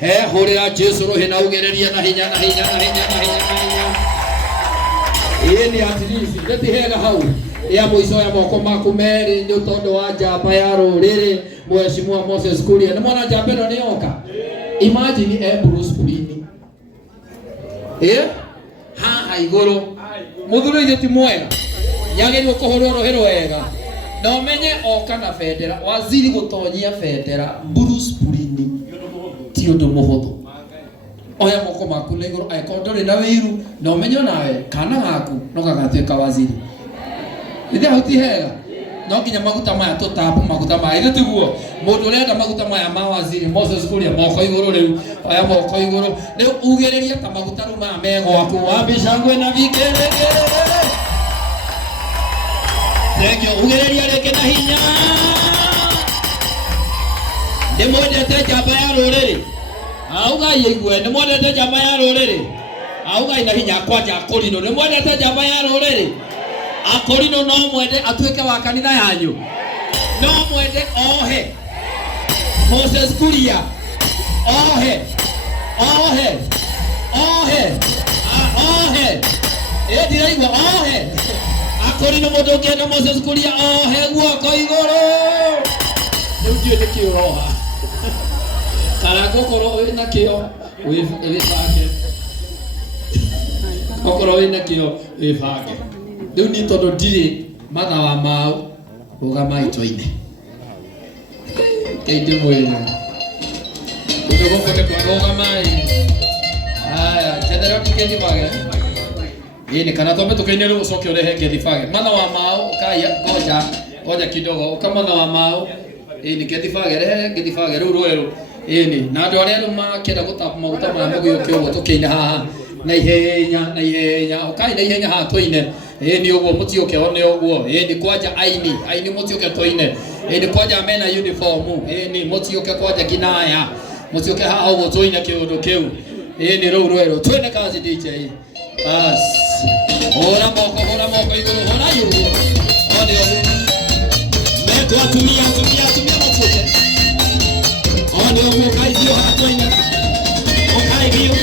Hurira Jesu roho na ugereria na hinya. Ni at least leti hega hau ya muico ya moko maku meri ni utondo wa njamba ya ruriri Mheshimiwa Moses Kuria. Ni mwana njamba no ni oka. Imagine Bruce Kulini. Haha iguru muthuri ithe ti mwega yagirwo kuhurwo rohero wega na umenye oka na federa waziri gutonyia federa Bruce Kulini ti undu muhuthu. Oya moko maku na iguru aikondore na wiru na umenye nawe kana gaku no gagatuika waziri ithe huti hega no kinya maguta maya tutapu maguta maya ile tiguo mundu urenda maguta maya ma waziri Moses Kuria moko iguru riu aya moko iguru ni ugereria ta maguta ruma mego aku wambicangwe na vigeregere thank you ugereria reke na hinya ndimwendete njamba ya ruriri auga yigwe ndimwendete njamba ya ruriri auga ina hinya kwanja akorino ndimwendete njamba ya ruriri akorino no mwende atuike wa kanitha yanyu no mwende ohe Moses Kuria ohe diraigwa ohe akorino mundu ngenda Moses Kuria ohe guoko iguru riu ndiu nikio roha kana gukoro wina kio wibage gukoro wina kio wibage riu ni tondu ndiri matha wa mau rugama itoine kendi mwiri ndugu kote kwa rugama aya tendera tukendi bage yini kana tome tukaine ru ucoke urehe kendi bage matha wa mau kaya goja kidogo ukamana wa mau yini kendi bage rehe kendi bage ru rweru yini na andu aria makenda gutapa maguta ma muguyo kiogo tukeine haha na ihenya ukai na ihenya ha toine ni uguo mutioke one uguo ni kwaja aini mutioke toine ni kwaja mena uniform ni mutioke kwaja kinaya mutioke ha uguo toine kiundu kiu ni rurwero twende kazi DJ bas hora moko iguru hora yugo one meto atumia mutioke one uguo kai dio ha toine okai dio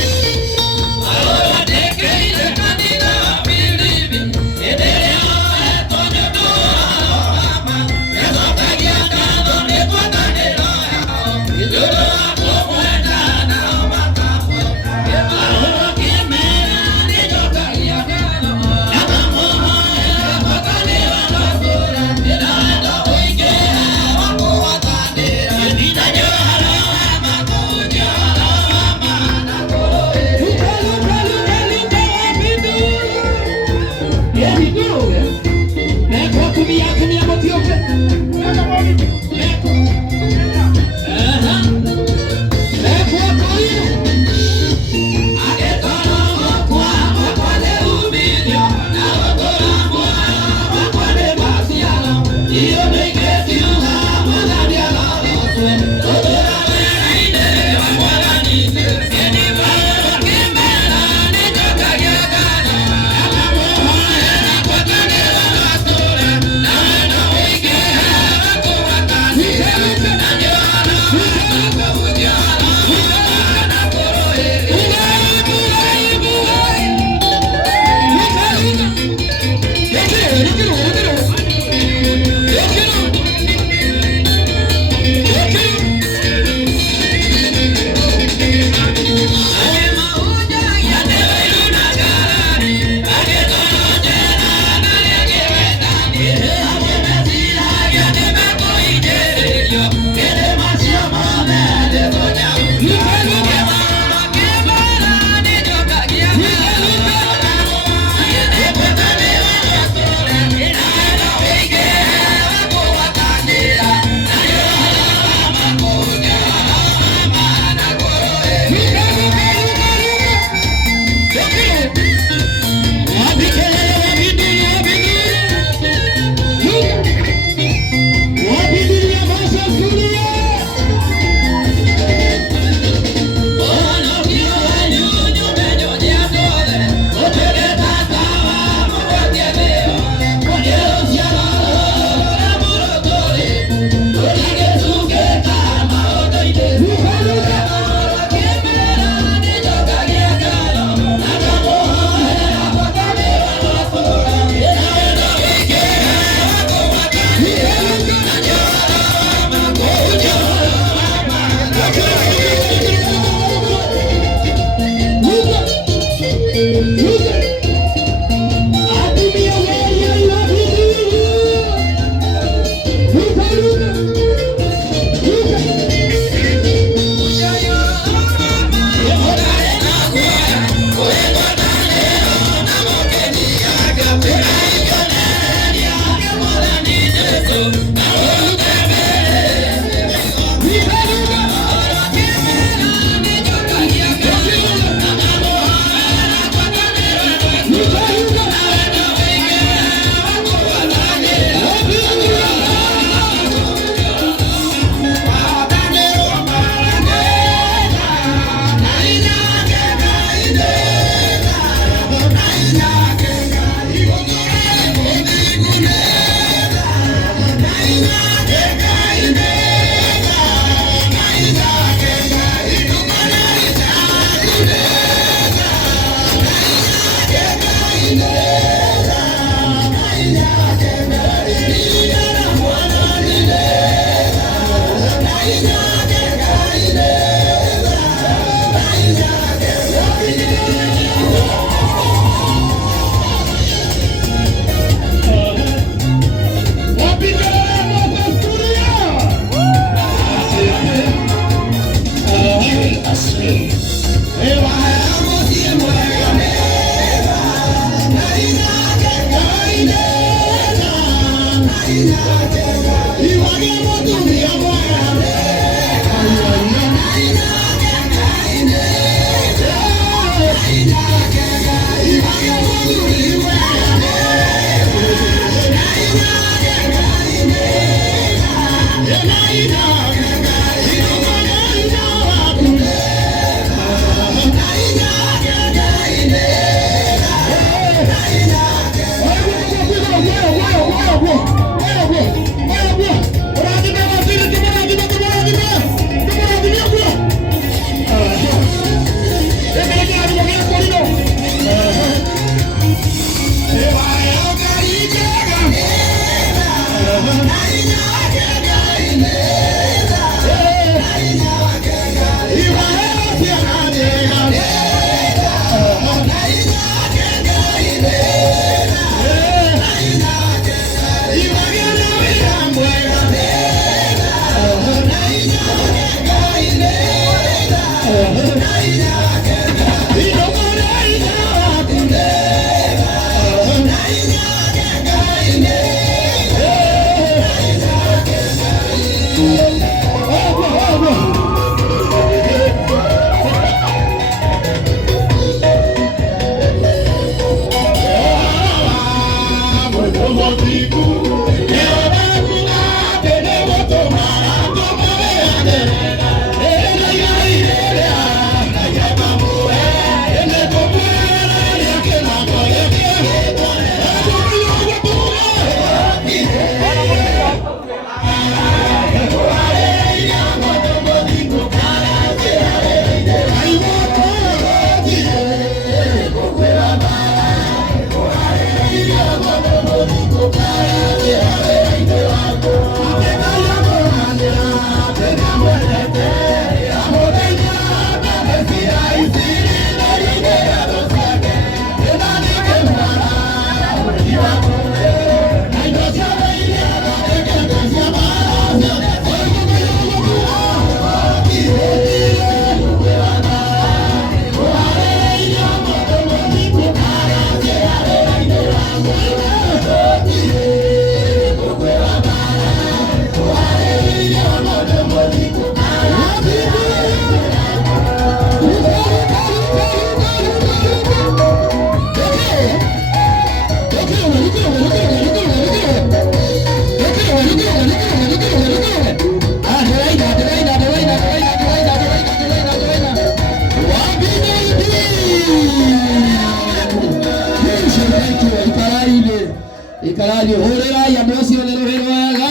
Ikaraji horera ya mwosi ole rohega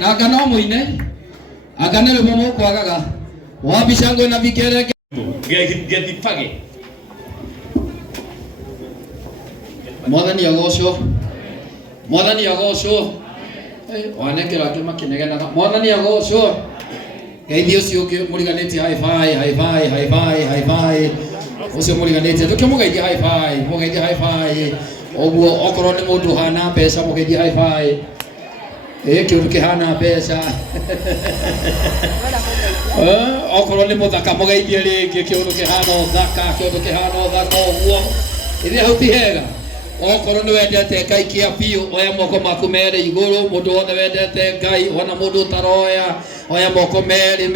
na kana muine akana le momo kwagaga wabishango na vikere gedifage mwathani agocwo wanekera kima kinegenaga mwathani agocwo geithio cio muriganiti high five ucio muriganiti tukimugeithia high five oguo okorwo ni mundu hana mbeca mugeithia high five kiundu kihana mbeca okorwo ni muthaka mugeithie ringi kiundu kihana uthaka oguo ithi hau ti hega okorwo ni wendete Ngai kia biu oya moko maku mere iguru mundu wothe wendete Ngai ona mundu taroya oya moko mere